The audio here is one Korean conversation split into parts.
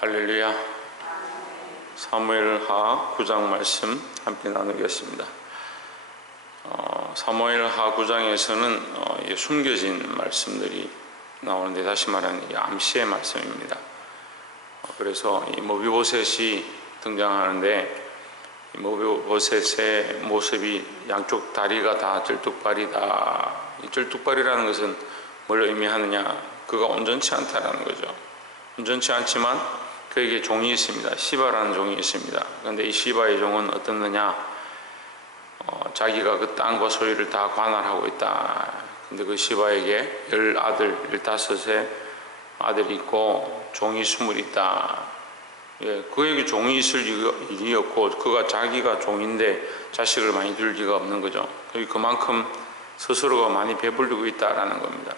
할렐루야. 사무엘하 9장 말씀 함께 나누겠습니다. 사무엘하 9장에서는 숨겨진 말씀들이 나오는데, 다시 말하는 암시의 말씀입니다. 그래서 이 모비보셋이 등장하는데, 이 모비보셋의 모습이 양쪽 다리가 다 쩔뚝발이다. 이 쩔뚝발이라는 것은 뭘 의미하느냐? 그가 온전치 않다라는 거죠. 온전치 않지만 그에게 종이 있습니다. 시바라는 종이 있습니다. 그런데 이 시바의 종은 어떻느냐? 자기가 그 땅과 소유를 다 관할하고 있다. 근데 그 시바에게 15의 아들이 있고 종이 20 있다. 그에게 종이 있을 일이 없고, 그가 자기가 종인데 자식을 많이 둘 리가 없는 거죠. 그만큼 스스로가 많이 배불리고 있다라는 겁니다.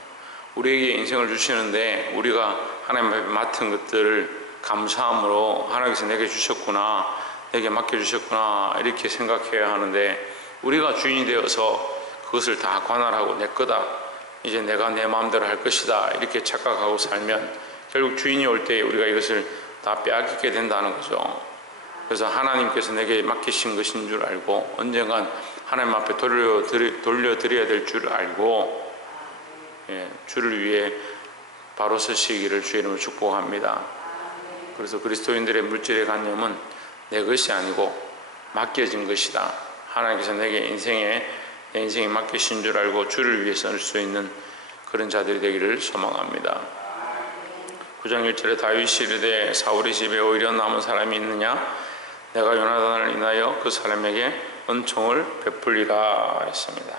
우리에게 인생을 주시는데 우리가 하나님 앞에 맡은 것들을 감사함으로 하나님께서 내게 주셨구나, 내게 맡겨주셨구나 이렇게 생각해야 하는데, 우리가 주인이 되어서 그것을 다 관할하고 내 거다, 이제 내가 내 마음대로 할 것이다 이렇게 착각하고 살면 결국 주인이 올 때 우리가 이것을 다 빼앗기게 된다는 거죠. 그래서 하나님께서 내게 맡기신 것인 줄 알고 언젠간 하나님 앞에 돌려드려야 될 줄 알고 주를 위해 바로 서시기를 주의 이름으로 축복합니다. 그래서 그리스도인들의 물질의 관념은 내 것이 아니고 맡겨진 것이다. 하나님께서 내게 내 인생에 맡기신 줄 알고 주를 위해 쓸 수 있는 그런 자들이 되기를 소망합니다. 9장 1절에 다윗이 이르되 사울의 집에 오히려 남은 사람이 있느냐? 내가 요나단을 인하여 그 사람에게 은총을 베풀리라 했습니다.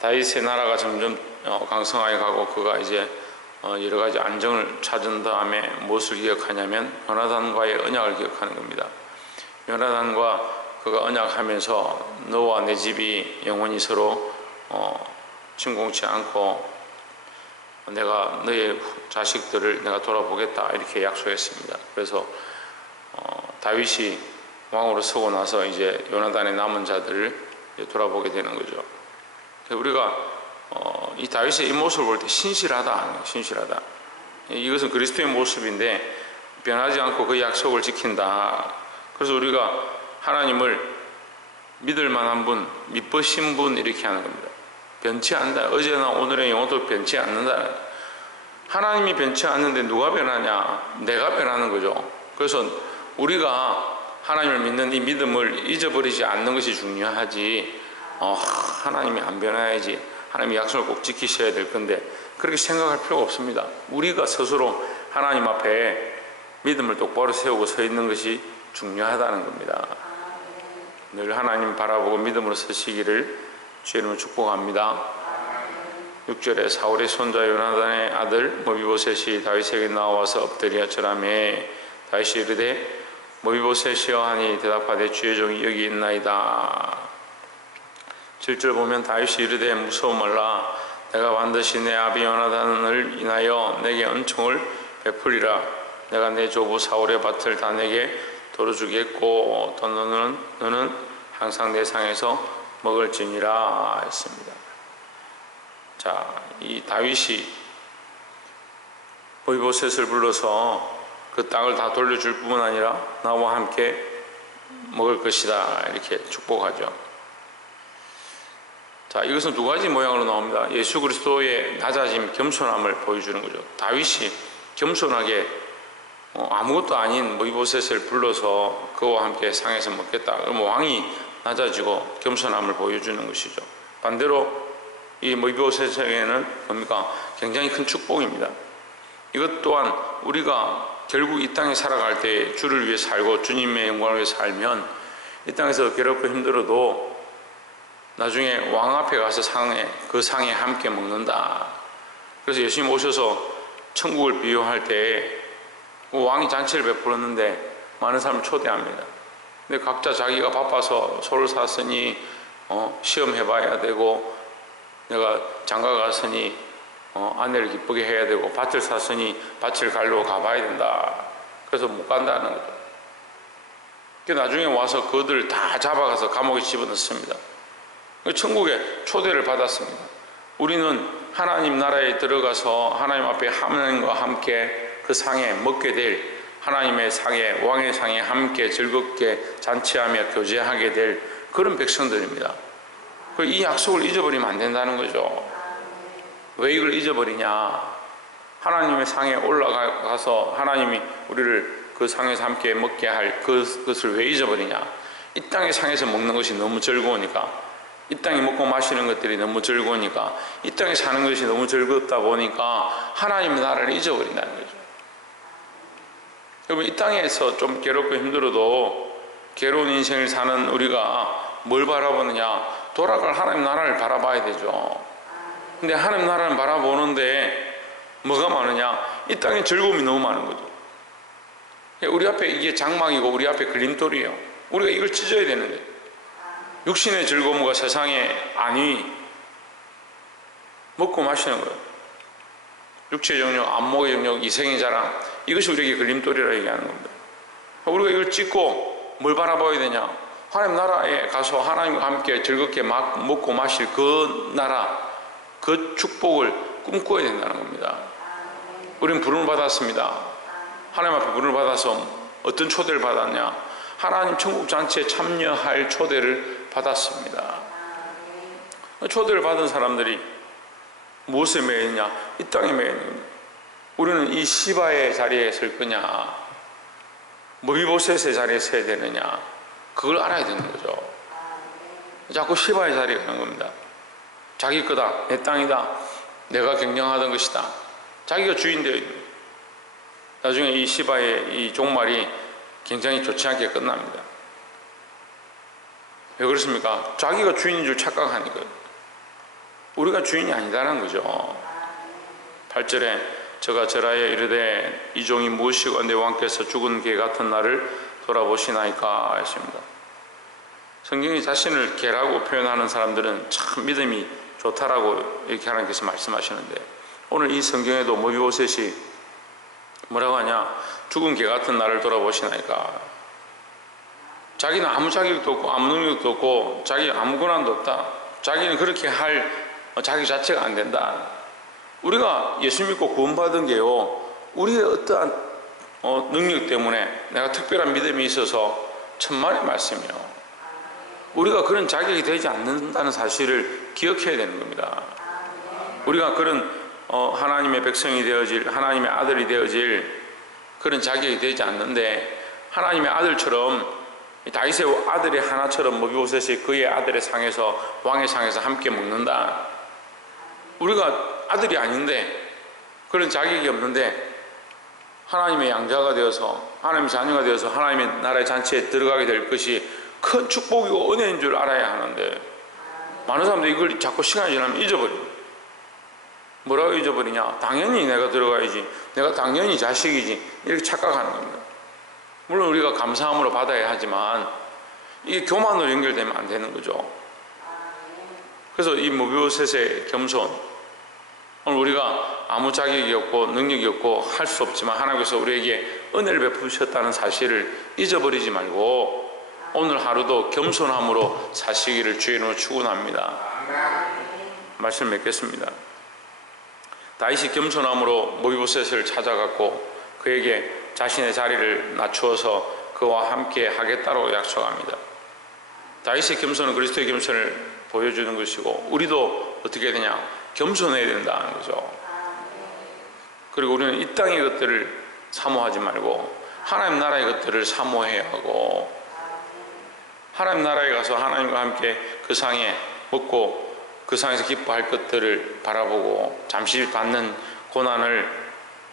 다윗의 나라가 점점 강성하게 가고 그가 이제 여러 가지 안정을 찾은 다음에 무엇을 기억하냐면 요나단과의 언약을 기억하는 겁니다. 요나단과 그가 언약하면서 너와 내 집이 영원히 서로 침공치 않고 내가 너의 자식들을 내가 돌아보겠다 이렇게 약속했습니다. 그래서 다윗이 왕으로 서고 나서 이제 요나단의 남은 자들을 돌아보게 되는 거죠. 우리가 이 다윗의 이 모습을 볼 때 신실하다. 이것은 그리스도의 모습인데 변하지 않고 그 약속을 지킨다. 그래서 우리가 하나님을 믿을 만한 분, 믿으신 분 이렇게 하는 겁니다. 변치 않는다. 어제나 오늘의 영혼도 변치 않는다. 하나님이 변치 않는데 누가 변하냐? 내가 변하는 거죠. 그래서 우리가 하나님을 믿는 이 믿음을 잊어버리지 않는 것이 중요하지, 하나님이 안 변해야지, 하나님의 약속을 꼭 지키셔야 될 건데 그렇게 생각할 필요가 없습니다. 우리가 스스로 하나님 앞에 믿음을 똑바로 세우고 서 있는 것이 중요하다는 겁니다. 늘 하나님 바라보고 믿음으로 서시기를 주의 이름으로 축복합니다. 6절에 사울의 손자 요나단의 아들 모비보셋이 다윗에게 나와서 엎드려 절하매 다윗이 이르되 모비보셋이여 하니 대답하되 주의 종이 여기 있나이다. 7절 보면 다윗이 이르되 무서워 말라. 내가 반드시 내 아비 요나단을 인하여 내게 은총을 베풀리라. 내가 내 조부 사울의 밭을 다 내게 도로주겠고 또 너는 항상 내 상에서 먹을지니라 했습니다. 자, 이 다윗이 모비보셋을 불러서 그 땅을 다 돌려줄 뿐만 아니라 나와 함께 먹을 것이다 이렇게 축복하죠. 자, 이것은 두 가지 모양으로 나옵니다. 예수 그리스도의 낮아짐, 겸손함을 보여주는 거죠. 다윗이 겸손하게 아무것도 아닌 모비보셋을 불러서 그와 함께 상에서 먹겠다. 그럼 왕이 낮아지고 겸손함을 보여주는 것이죠. 반대로 이 모비보셋에게는 뭡니까? 굉장히 큰 축복입니다. 이것 또한 우리가 결국 이 땅에 살아갈 때 주를 위해 살고 주님의 영광을 위해 살면 이 땅에서 괴롭고 힘들어도 나중에 왕 앞에 가서 그 상에 함께 먹는다. 그래서 예수님 오셔서 천국을 비유할 때 왕이 잔치를 베풀었는데 많은 사람을 초대합니다. 근데 각자 자기가 바빠서 소를 샀으니 시험해봐야 되고, 내가 장가 갔으니 아내를 기쁘게 해야 되고, 밭을 샀으니 밭을 갈러 가봐야 된다. 그래서 못 간다는 거죠. 나중에 와서 그들 다 잡아가서 감옥에 집어넣습니다. 천국에 초대를 받았습니다. 우리는 하나님 나라에 들어가서 하나님 앞에 하나님과 함께 그 상에 먹게 될 하나님의 상에, 왕의 상에 함께 즐겁게 잔치하며 교제하게 될 그런 백성들입니다. 이 약속을 잊어버리면 안 된다는 거죠. 왜 이걸 잊어버리냐? 하나님의 상에 올라가서 하나님이 우리를 그 상에서 함께 먹게 할 그것을 왜 잊어버리냐? 이 땅의 상에서 먹는 것이 너무 즐거우니까, 이 땅에 먹고 마시는 것들이 너무 즐거우니까, 이 땅에 사는 것이 너무 즐겁다 보니까 하나님의 나라를 잊어버린다는 거죠. 여러분, 이 땅에서 좀 괴롭고 힘들어도 괴로운 인생을 사는 우리가 뭘 바라보느냐? 돌아갈 하나님 나라를 바라봐야 되죠. 근데 하나님 나라를 바라보는데 뭐가 많으냐? 이 땅에 즐거움이 너무 많은 거죠. 우리 앞에 이게 장막이고 우리 앞에 그림돌이에요. 우리가 이걸 찢어야 되는데, 육신의 즐거움과 세상의 안위, 먹고 마시는 거예요. 육체의 정욕, 안목의 정욕, 이생의 자랑, 이것이 우리에게 그림돌이라 얘기하는 겁니다. 우리가 이걸 찢고 뭘 바라봐야 되냐? 하나님 나라에 가서 하나님과 함께 즐겁게 먹고 마실 그 나라, 그 축복을 꿈꿔야 된다는 겁니다. 우리는 부름을 받았습니다. 하나님 앞에 부름을 받아서 어떤 초대를 받았냐? 하나님 천국 잔치에 참여할 초대를 받았습니다. 초대를 받은 사람들이 무엇에 매였냐? 이 땅에 매였냐? 우리는 이 시바의 자리에 설 거냐? 모비보셋의 자리에 서야 되느냐? 그걸 알아야 되는 거죠. 자꾸 시바의 자리에 가는 겁니다. 자기 거다, 내 땅이다, 내가 경영하던 것이다. 자기가 주인 되어 있는 거예요. 나중에 이 시바의 이 종말이 굉장히 좋지 않게 끝납니다. 왜 그렇습니까? 자기가 주인인 줄 착각하니까요. 우리가 주인이 아니다라는 거죠. 8절에 저가 절하여 이르되 이 종이 무엇이고 내 왕께서 죽은 개 같은 나를 돌아보시나이까 했습니다. 성경이 자신을 개라고 표현하는 사람들은 참 믿음이 좋다라고 이렇게 하나님께서 말씀하시는데, 오늘 이 성경에도 모비보셋이 뭐라고 하냐? 죽은 개 같은 나를 돌아보시나이까. 자기는 아무 자격도 없고 아무 능력도 없고 자기 아무 권한도 없다. 자기는 그렇게 할 자기 자체가 안 된다. 우리가 예수 믿고 구원받은 게요, 우리의 어떠한 능력 때문에 내가 특별한 믿음이 있어서 천만의 말씀이요, 우리가 그런 자격이 되지 않는다는 사실을 기억해야 되는 겁니다. 우리가 그런 하나님의 백성이 되어질, 하나님의 아들이 되어질 그런 자격이 되지 않는데, 하나님의 아들처럼, 다윗의 아들의 하나처럼 모비보셋이 그의 아들의 상에서, 왕의 상에서 함께 먹는다. 우리가 아들이 아닌데, 그런 자격이 없는데 하나님의 양자가 되어서, 하나님의 자녀가 되어서 하나님의 나라의 잔치에 들어가게 될 것이 큰 축복이고 은혜인 줄 알아야 하는데, 많은 사람들이 이걸 자꾸 시간이 지나면 잊어버립니다. 뭐라고 잊어버리냐? 당연히 내가 들어가야지, 내가 당연히 자식이지, 이렇게 착각하는 겁니다. 물론 우리가 감사함으로 받아야 하지만 이게 교만으로 연결되면 안 되는 거죠. 그래서 이 모비보셋의 겸손, 오늘 우리가 아무 자격이 없고 능력이 없고 할 수 없지만 하나님께서 우리에게 은혜를 베푸셨다는 사실을 잊어버리지 말고 오늘 하루도 겸손함으로 사시기를 주의 이름으로 축원합니다. 말씀 맺겠습니다. 다윗이 겸손함으로 모비보셋을 찾아갔고 그에게 자신의 자리를 낮추어서 그와 함께 하겠다고 약속합니다. 다윗의 겸손은 그리스도의 겸손을 보여주는 것이고, 우리도 어떻게 해야 되냐? 겸손해야 된다는 거죠. 그리고 우리는 이 땅의 것들을 사모하지 말고 하나님 나라의 것들을 사모해야 하고, 하나님 나라에 가서 하나님과 함께 그 상에 먹고 그 상에서 기뻐할 것들을 바라보고 잠시 받는 고난을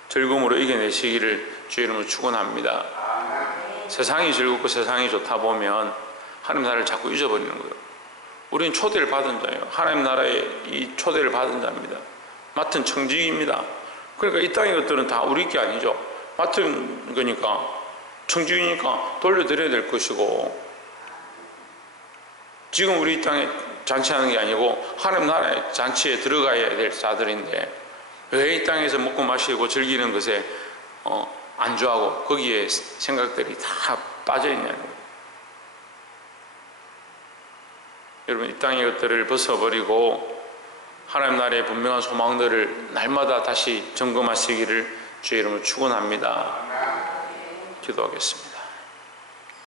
즐거움으로 이겨내시기를 주의 이름으로 축원합니다. 세상이 즐겁고 세상이 좋다 보면 하나님 나라를 자꾸 잊어버리는 거예요. 우리는 초대를 받은 자예요. 하나님 나라에 이 초대를 받은 자입니다. 맡은 청직입니다. 그러니까 이 땅의 것들은 다 우리 게 아니죠. 맡은 거니까, 청직이니까 돌려드려야 될 것이고, 지금 우리 이 땅에 잔치하는 게 아니고 하나님 나라의 잔치에 들어가야 될 자들인데, 왜 이 땅에서 먹고 마시고 즐기는 것에 안주하고 거기에 생각들이 다 빠져있냐는 거예요. 여러분, 이 땅의 것들을 벗어버리고 하나님 나라의 분명한 소망들을 날마다 다시 점검하시기를 주의 이름을 축원합니다. 기도하겠습니다.